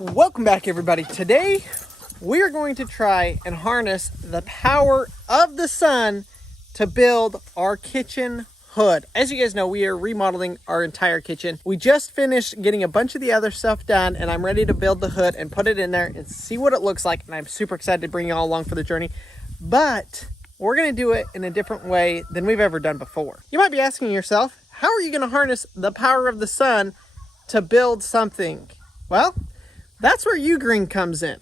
Welcome back, everybody. Today we are going to try and harness the power of the sun to build our kitchen hood. As you guys know, we are remodeling our entire kitchen. We just finished getting a bunch of the other stuff done, and I'm ready to build the hood and put it in there and see what it looks like. And I'm super excited to bring you all along for the journey, but we're going to do it in a different way than we've ever done before. You might be asking yourself, how are you going to harness the power of the sun to build something? Well, that's where Ugreen comes in.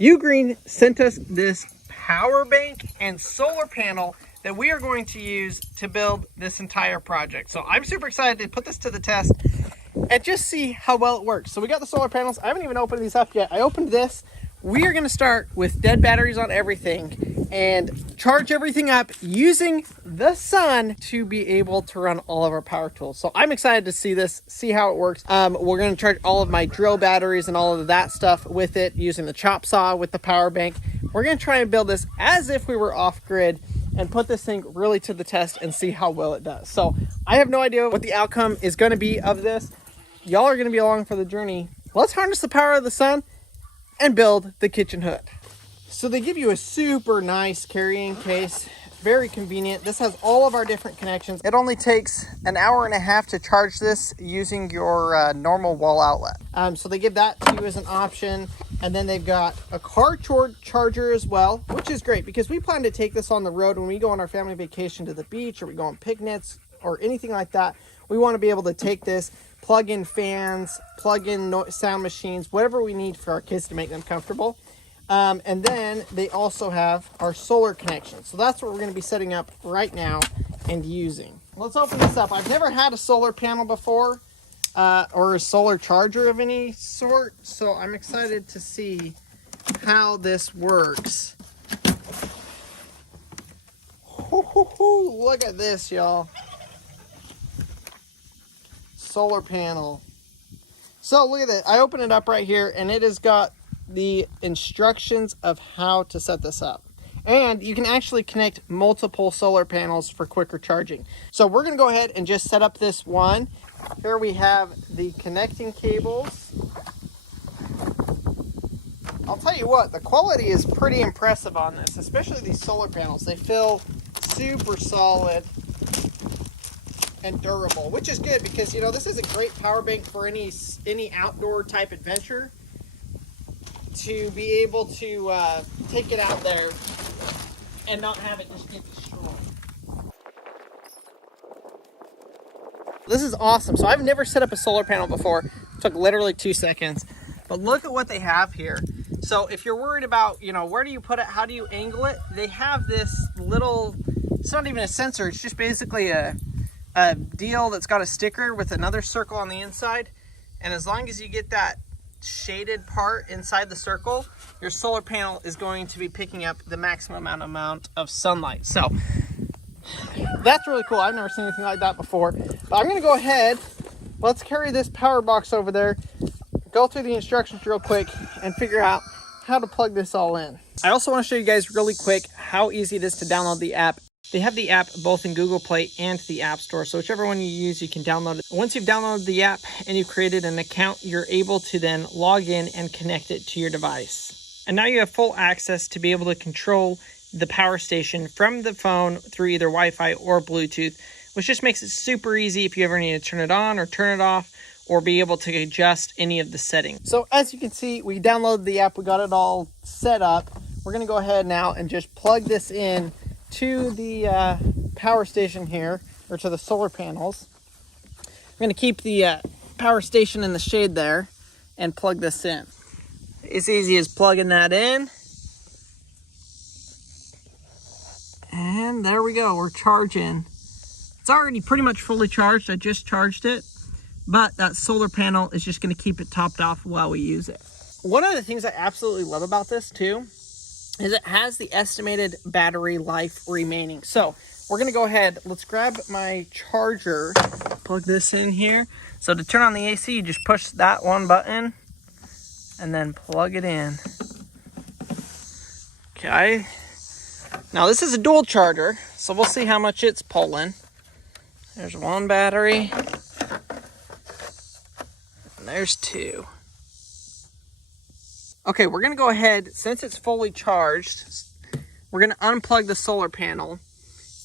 Ugreen sent us this power bank and solar panel that we are going to use to build this entire project. So I'm super excited to put this to the test and just see how well it works. So we got the solar panels. I haven't even opened these up yet. I opened this. We are going to start with dead batteries on everything and charge everything up using the sun to be able to run all of our power tools. So I'm excited to see this, see how it works. We're going to charge all of my drill batteries and all of that stuff with it using the chop saw with the power bank. We're going to try and build this as if we were off grid and put this thing really to the test and see how well it does. So I have no idea what the outcome is going to be of this. Y'all are going to be along for the journey. Let's harness the power of the sun and build the kitchen hood. So they give you a super nice carrying case, very convenient. This has all of our different connections. It only takes an hour and a half to charge this using your normal wall outlet. So they give that to you as an option. And then they've got a car charger as well, which is great because we plan to take this on the road when we go on our family vacation to the beach or we go on picnics or anything like that. We want to be able to take this, plug in fans, plug in sound machines, whatever we need for our kids to make them comfortable. And then they also have our solar connection. So that's what we're going to be setting up right now and using. Let's open this up. I've never had a solar panel before or a solar charger of any sort. So I'm excited to see how this works. Look at this, y'all. Solar panel. So look at it. I open it up right here and it has got the instructions of how to set this up. And you can actually connect multiple solar panels for quicker charging. So we're going to go ahead and just set up this one. Here we have the connecting cables. I'll tell you what, the quality is pretty impressive on this, especially these solar panels. They feel super solid and durable, which is good because, you know, this is a great power bank for any outdoor type adventure, to be able to take it out there and not have it just get destroyed. This is awesome. So I've never set up a solar panel before. It took literally 2 seconds. But look at what they have here. So if you're worried about, you know, where do you put it? How do you angle it? They have this little, it's not even a sensor. It's just basically a deal that's got a sticker with another circle on the inside. And as long as you get that shaded part inside the circle, your solar panel is going to be picking up the maximum amount of sunlight. So that's really cool. I've never seen anything like that before. But I'm going to go ahead. Let's carry this power box over there, go through the instructions real quick, and figure out how to plug this all in. I also want to show you guys really quick how easy it is to download the app. They have the app both in Google Play and the App Store. So whichever one you use, you can download it. Once you've downloaded the app and you've created an account, you're able to then log in and connect it to your device. And now you have full access to be able to control the power station from the phone through either Wi-Fi or Bluetooth, which just makes it super easy if you ever need to turn it on or turn it off, or be able to adjust any of the settings. So as you can see, we downloaded the app, we got it all set up. We're gonna go ahead now and just plug this in to the power station here, or to the solar panels. I'm going to keep the power station in the shade there and plug this in. It's easy as plugging that in. And there we go, we're charging. It's already pretty much fully charged. I just charged it, but that solar panel is just going to keep it topped off while we use it. One of the things I absolutely love about this too is it has the estimated battery life remaining. So we're gonna go ahead, let's grab my charger, plug this in here. So to turn on the AC, you just push that one button and then plug it in. Okay. Now this is a dual charger, so we'll see how much it's pulling. There's one battery, and there's two. Okay, we're gonna go ahead, since it's fully charged, we're gonna unplug the solar panel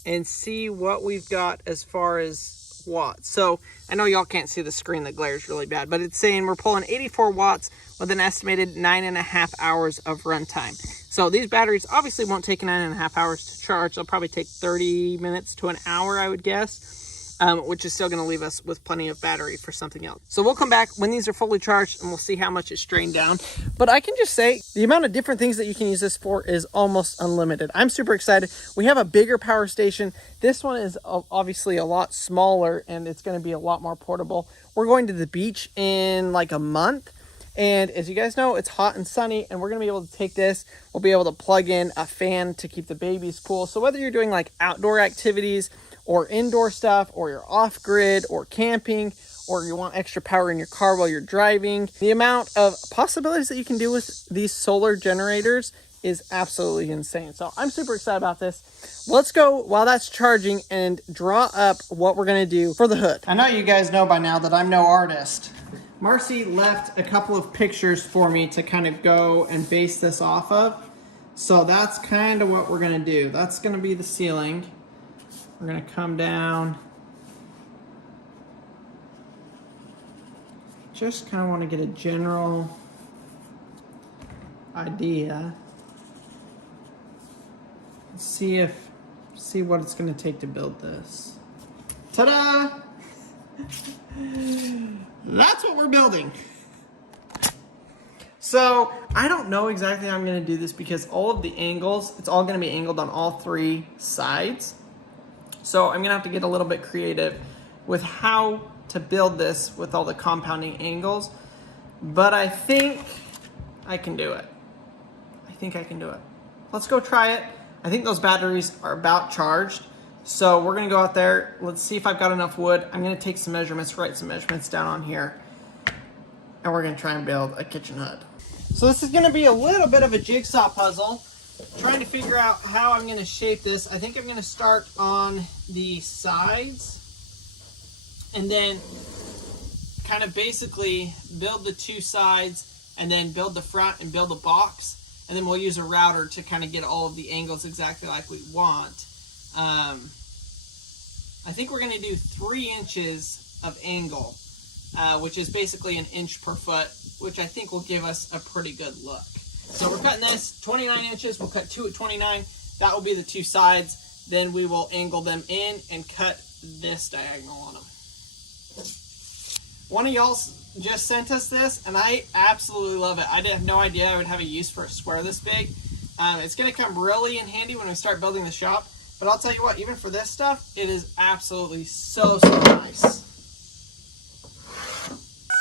and see what we've got as far as watts. So I know y'all can't see the screen, the glare is really bad, but it's saying we're pulling 84 watts with an estimated 9.5 hours of runtime. So these batteries obviously won't take 9.5 hours to charge. They'll probably take 30 minutes to an hour, I would guess. Which is still going to leave us with plenty of battery for something else. So we'll come back when these are fully charged and we'll see how much it's drained down. But I can just say the amount of different things that you can use this for is almost unlimited. I'm super excited. We have a bigger power station. This one is obviously a lot smaller and it's going to be a lot more portable. We're going to the beach in like a month. And as you guys know, it's hot and sunny and we're going to be able to take this. We'll be able to plug in a fan to keep the babies cool. So whether you're doing like outdoor activities or indoor stuff, or you're off grid or camping, or you want extra power in your car while you're driving, the amount of possibilities that you can do with these solar generators is absolutely insane. So I'm super excited about this. Let's go while that's charging and draw up what we're gonna do for the hood. I know you guys know by now that I'm no artist. Marcy left a couple of pictures for me to kind of go and base this off of. So that's kind of what we're gonna do. That's gonna be the ceiling. We're gonna come down. Just kind of want to get a general idea. See what it's gonna take to build this. Ta-da! That's what we're building. So I don't know exactly how I'm gonna do this because all of the angles, it's all gonna be angled on all three sides. So I'm gonna have to get a little bit creative with how to build this with all the compounding angles, but I think I can do it. Let's go try it. I think those batteries are about charged. So we're gonna go out there. Let's see if I've got enough wood. I'm gonna take some measurements, write some measurements down on here, and we're gonna try and build a kitchen hood. So this is gonna be a little bit of a jigsaw puzzle. Trying to figure out how I'm going to shape this. I think I'm going to start on the sides and then kind of basically build the two sides and then build the front and build a box. And then we'll use a router to kind of get all of the angles exactly like we want. I think we're going to do 3 inches of angle, which is basically 1 inch per foot, which I think will give us a pretty good look. So we're cutting this 29 inches. We'll cut 2 at 29. That will be the 2 sides. Then we will angle them in and cut this diagonal on them. One of y'all just sent us this, and I absolutely love it. I didn't have no idea I would have a use for a square this big. It's going to come really in handy when we start building the shop. But I'll tell you what, even for this stuff, it is absolutely so nice.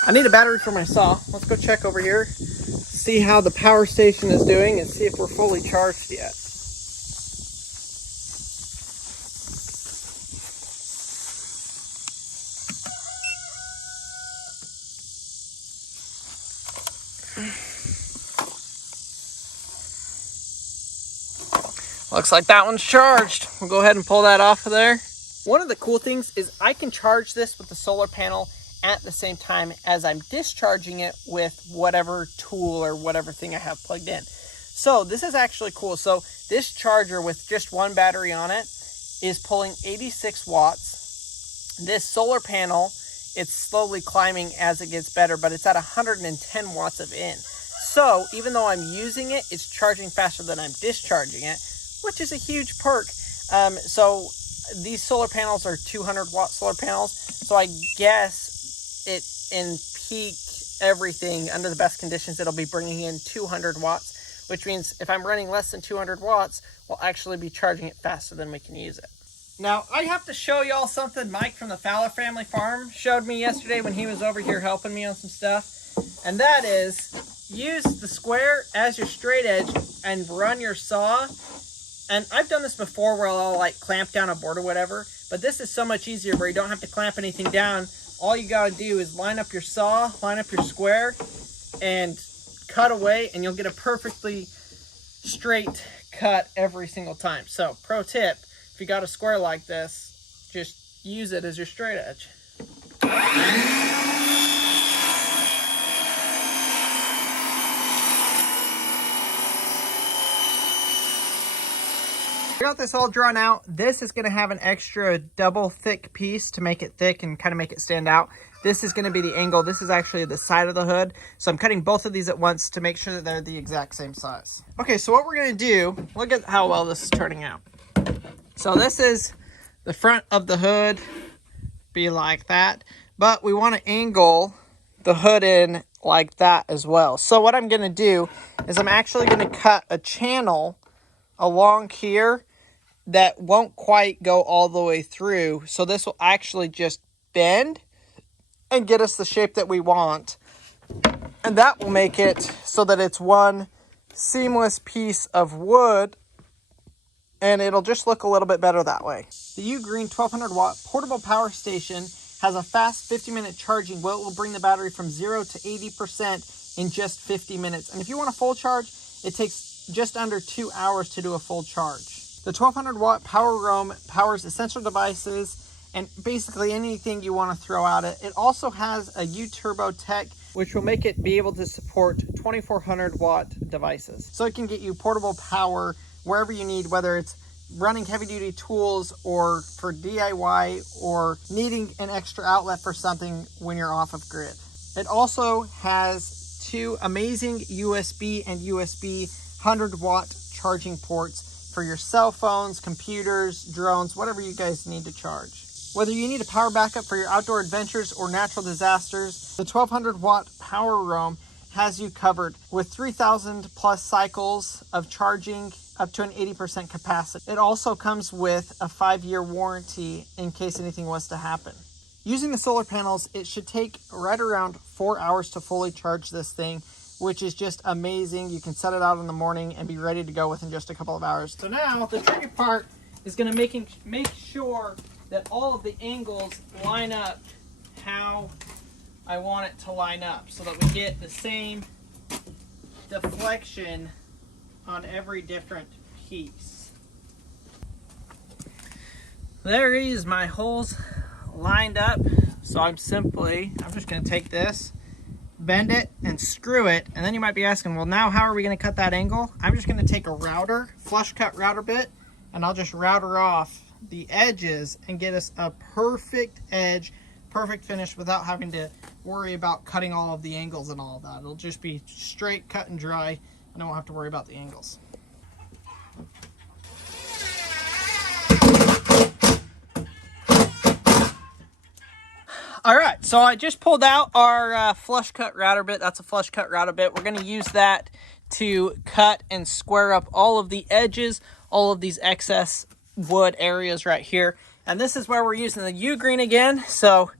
I need a battery for my saw. Let's go check over here. See how the power station is doing and see if we're fully charged yet. Looks like that one's charged. We'll go ahead and pull that off of there. One of the cool things is I can charge this with the solar panel at the same time as I'm discharging it with whatever tool or whatever thing I have plugged in. So this is actually cool. So this charger with just one battery on it is pulling 86 watts. This solar panel, it's slowly climbing as it gets better, but it's at 110 watts of in. So even though I'm using it, it's charging faster than I'm discharging it, which is a huge perk. So these solar panels are 200 watt solar panels. So I guess it in peak everything under the best conditions, it'll be bringing in 200 watts, which means if I'm running less than 200 watts, we'll actually be charging it faster than we can use it. Now, I have to show y'all something Mike from the Fowler family farm showed me yesterday when he was over here helping me on some stuff. And that is, use the square as your straight edge and run your saw. And I've done this before where I'll like clamp down a board or whatever, but this is so much easier where you don't have to clamp anything down. All you gotta do is line up your saw, line up your square, and cut away, and you'll get a perfectly straight cut every single time. So, pro tip, if you got a square like this, just use it as your straight edge. got this all drawn out. This is going to have an extra double thick piece to make it thick and kind of make it stand out. This is going to be the angle. This is actually the side of the hood. So I'm cutting both of these at once to make sure that they're the exact same size. Okay, so what we're going to do, look at how well this is turning out. So this is the front of the hood, be like that. But we want to angle the hood in like that as well. So what I'm going to do is I'm actually going to cut a channel along here that won't quite go all the way through. So this will actually just bend and get us the shape that we want. And that will make it so that it's one seamless piece of wood, and it'll just look a little bit better that way. The U-Green 1200 watt portable power station has a fast 50-minute charging. Well, it will bring the battery from 0 to 80% in just 50 minutes. And if you want a full charge, it takes just under 2 hours to do a full charge. The 1200 watt Power Roam powers essential devices and basically anything you want to throw at it. It also has a U-Turbo Tech, which will make it be able to support 2400 watt devices. So it can get you portable power wherever you need, whether it's running heavy duty tools or for DIY or needing an extra outlet for something when you're off of grid. It also has 2 amazing USB and USB 100 watt charging ports for your cell phones, computers, drones, whatever you guys need to charge. Whether you need a power backup for your outdoor adventures or natural disasters, the 1200 watt Power Roam has you covered with 3,000 plus cycles of charging up to an 80% capacity. It also comes with a 5-year warranty in case anything was to happen. Using the solar panels, it should take right around 4 hours to fully charge this thing, which is just amazing. You can set it out in the morning and be ready to go within just a couple of hours. So now the tricky part is going to make sure that all of the angles line up how I want it to line up so that we get the same deflection on every different piece. There is my holes lined up. So I'm just going to take this, bend it, and screw it. And then you might be asking, well, now how are we going to cut that angle? I'm just going to take a router, flush cut router bit, and I'll just router off the edges and get us a perfect edge, perfect finish without having to worry about cutting all of the angles and all of that. It'll just be straight, cut and dry, and I won't have to worry about the angles. All right, so I just pulled out our flush cut router bit. That's a flush cut router bit. We're going to use that to cut and square up all of the edges, all of these excess wood areas right here. And this is where we're using the U-Green again. So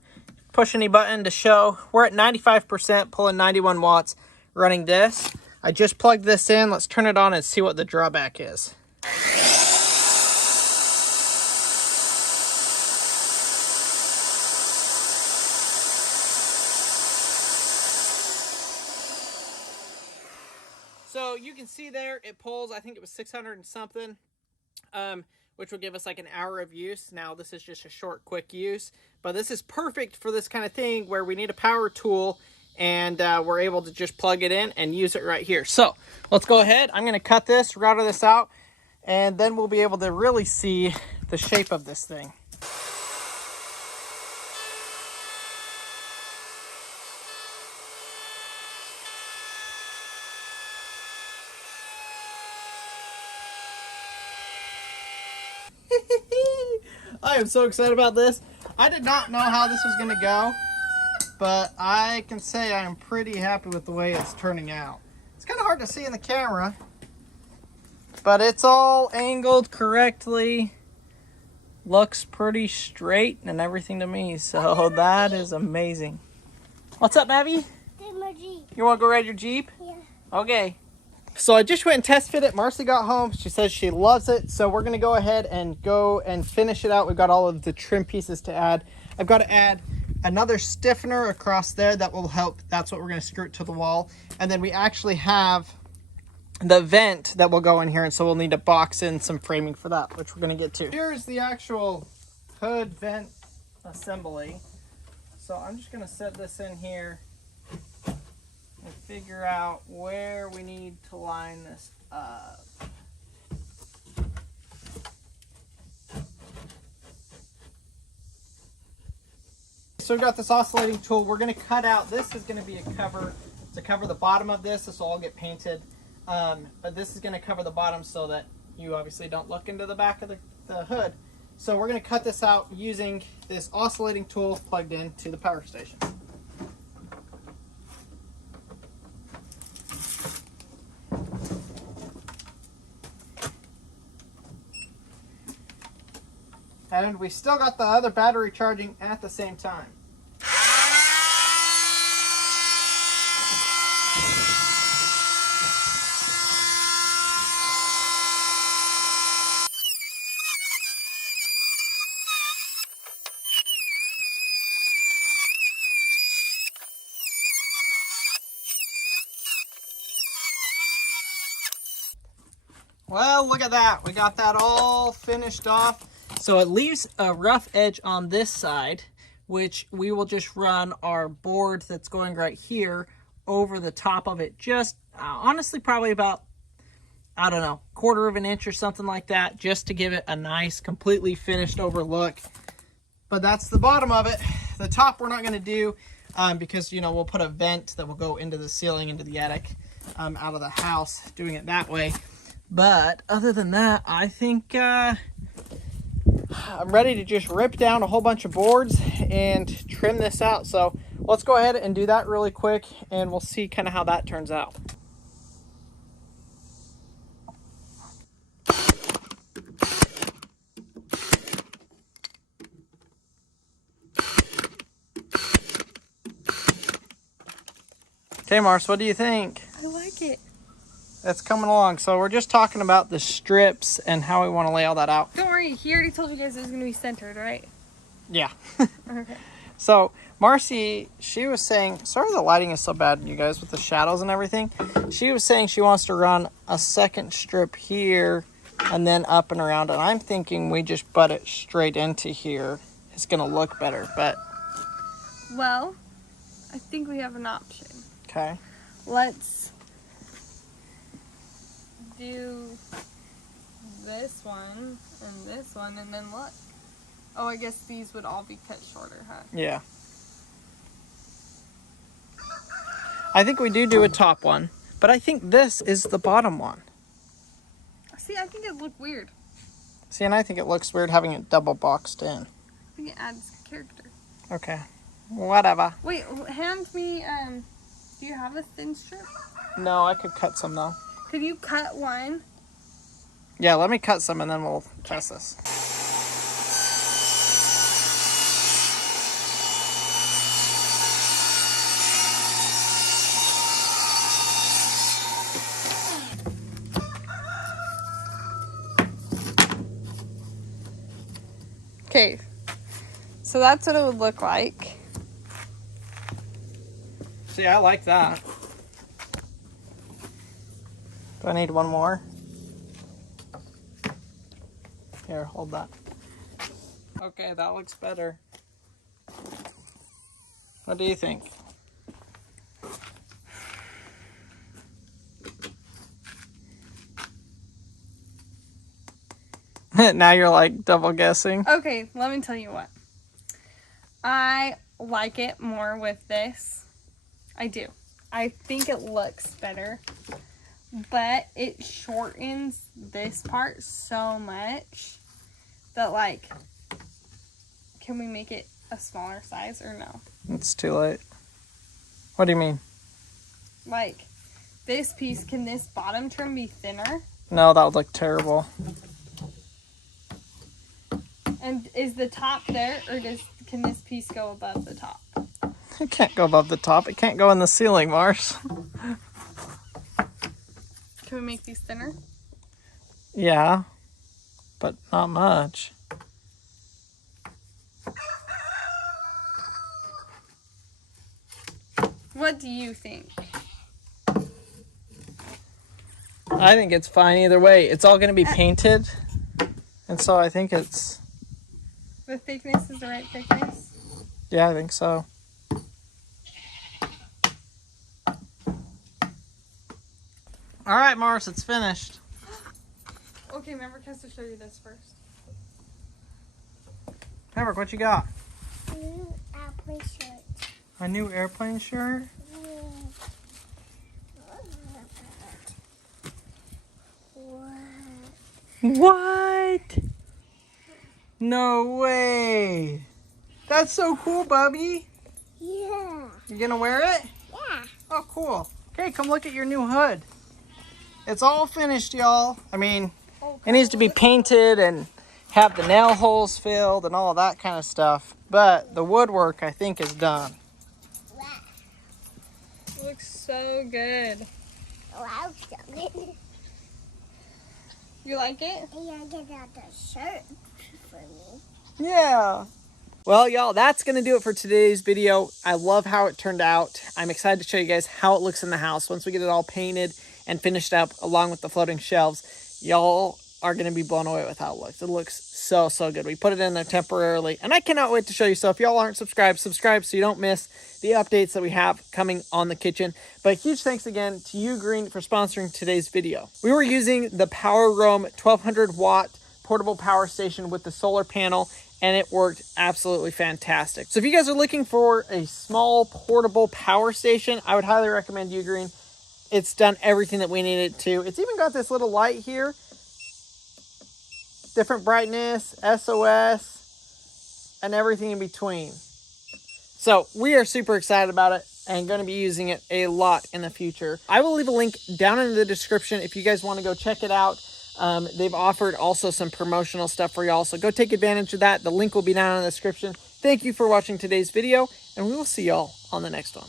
push any button to show. We're at 95%, pulling 91 watts running this. I just plugged this in. Let's turn it on and see what the drawback is. So you can see there, it pulls, I think it was 600 and something, which will give us like an hour of use. Now this is just a short, quick use, but this is perfect for this kind of thing where we need a power tool and we're able to just plug it in and use it right here. So let's go ahead. I'm gonna cut this, router this out, and then we'll be able to really see the shape of this thing. I am so excited about this. I did not know how this was going to go, but I can say I am pretty happy with the way it's turning out. It's kind of hard to see in the camera, but it's all angled correctly. Looks pretty straight and everything to me, so that is amazing. What's up, Mavi? My Jeep. You want to go ride your Jeep? Yeah. Okay. So I just went and test fit it. Marcy got home. She says she loves it. So we're going to go ahead and finish it out. We've got all of the trim pieces to add. I've got to add another stiffener across there that will help. That's what we're going to screw it to the wall. And then we actually have the vent that will go in here. And so we'll need to box in some framing for that, which we're going to get to. Here's the actual hood vent assembly. So I'm just going to set this in here and figure out where we need to line this up. so we've got this oscillating tool. We're going to cut out, this is going to be a cover to cover the bottom of this. This will all get painted. But this is going to cover the bottom so that you obviously don't look into the back of the hood. So we're going to cut this out using this oscillating tool plugged into the power station. And we still got the other battery charging at the same time. Well, look at that. We got that all finished off. So it leaves a rough edge on this side, which we will just run our board that's going right here over the top of it. Just honestly, probably about, I don't know, 1/4 of an inch or something like that, just to give it a nice, completely finished over look. But that's the bottom of it. The top we're not going to do because, you know, we'll put a vent that will go into the ceiling, into the attic, out of the house, doing it that way. But other than that, I think I'm ready to just rip down a whole bunch of boards and trim this out. So let's go ahead and do that really quick, and we'll see kind of how that turns out. Okay, Mars, what do you think? I like it. It's coming along. So we're just talking about the strips and how we want to lay all that out. Don't worry, he already told you guys it was going to be centered, right? Yeah. Okay. So Marcy, she was saying, sorry the lighting is so bad, you guys, with the shadows and everything. She was saying she wants to run a second strip here and then up and around. And I'm thinking we just butt it straight into here. It's going to look better, but... Well, I think we have an option. Okay. Let's do this one and then look. Oh, I guess these would all be cut shorter, huh? Yeah. I think we do a top one, but I think this is the bottom one. See, I think it looked weird. See, and I think it looks weird having it double boxed in. I think it adds character. Okay. Whatever. Wait, hand me, do you have a thin strip? No, I could cut some though. Could you cut one? Yeah, let me cut some and then we'll test this. Okay, so that's what it would look like. See, I like that. Do I need one more? Here, hold that. Okay, that looks better. What do you think? Now you're like double guessing. Okay, let me tell you what. I like it more with this. I do. I think it looks better. But it shortens this part so much that, like, can we make it a smaller size or no? It's too late. What do you mean? Like, this piece, can this bottom trim be thinner? No, that would look terrible. And is the top there, or can this piece go above the top? It can't go above the top. It can't go in the ceiling, Mars. Can we make these thinner? Yeah, but not much. What do you think? I think it's fine either way. It's all going to be painted, and so I think it's... The thickness is the right thickness? Yeah, I think so. All right, Mars, it's finished. Okay, remember, has to show you this first. Maverick, what you got? airplane shirt. A new airplane shirt? What? No way. That's so cool, Bubby. Yeah. You gonna wear it? Yeah. Oh, cool. Okay, come look at your new hood. It's all finished, y'all. I mean, it needs to be painted and have the nail holes filled and all of that kind of stuff. But the woodwork, I think, is done. Looks so good. Wow, so good. You like it? Yeah, get out the shirt for me. Yeah. Well, y'all, that's going to do it for today's video. I love how it turned out. I'm excited to show you guys how it looks in the house once we get it all painted and finished up along with the floating shelves. Y'all are going to be blown away with how it looks. It looks so, so good. We put it in there temporarily, and I cannot wait to show you. So if y'all aren't subscribed, subscribe so you don't miss the updates that we have coming on the kitchen. But huge thanks again to you, Green, for sponsoring today's video. We were using the Power Roam 1200 watt portable power station with the solar panel, and it worked absolutely fantastic. So if you guys are looking for a small portable power station, I would highly recommend you, Green. It's done everything that we needed to. It's even got this little light here. Different brightness, SOS, and everything in between. So we are super excited about it and going to be using it a lot in the future. I will leave a link down in the description if you guys want to go check it out. They've offered also some promotional stuff for y'all, so go take advantage of that. The link will be down in the description. Thank you for watching today's video, and we will see y'all on the next one.